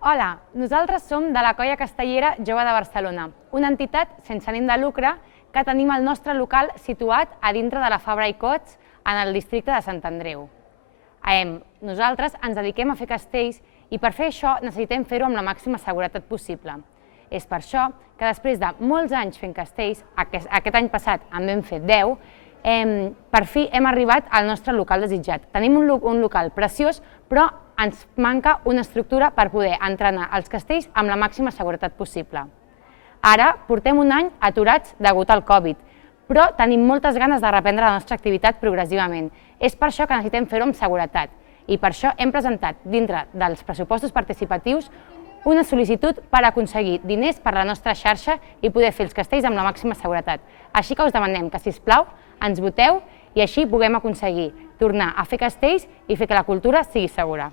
Hola, nosaltres som de la Colla Castellera Jove de Barcelona, una entitat sense ànim de lucre que tenim el nostre local situat a dintre de la Fabra i Cots, en el districte de Sant Andreu. Nosaltres ens dediquem a fer castells i per fer això necessitem fer-ho amb la màxima seguretat possible. És per això que després de molts anys fent castells, aquest any passat en vam fer 10, per fi hem arribat al nostre local desitjat. Tenim un local preciós, però ens manca una estructura per poder entrenar els castells amb la màxima seguretat possible. Ara portem un any aturats degut al Covid, però tenim moltes ganes de reprendre la nostra activitat progressivament. És per això que necessitem fer-ho amb seguretat i per això hem presentat, dintre dels pressupostos participatius, una sol·licitud per aconseguir diners per a la nostra xarxa i poder fer els castells amb la màxima seguretat. Així que us demanem que, sisplau, ens voteu i així puguem aconseguir tornar a fer castells i fer que la cultura sigui segura.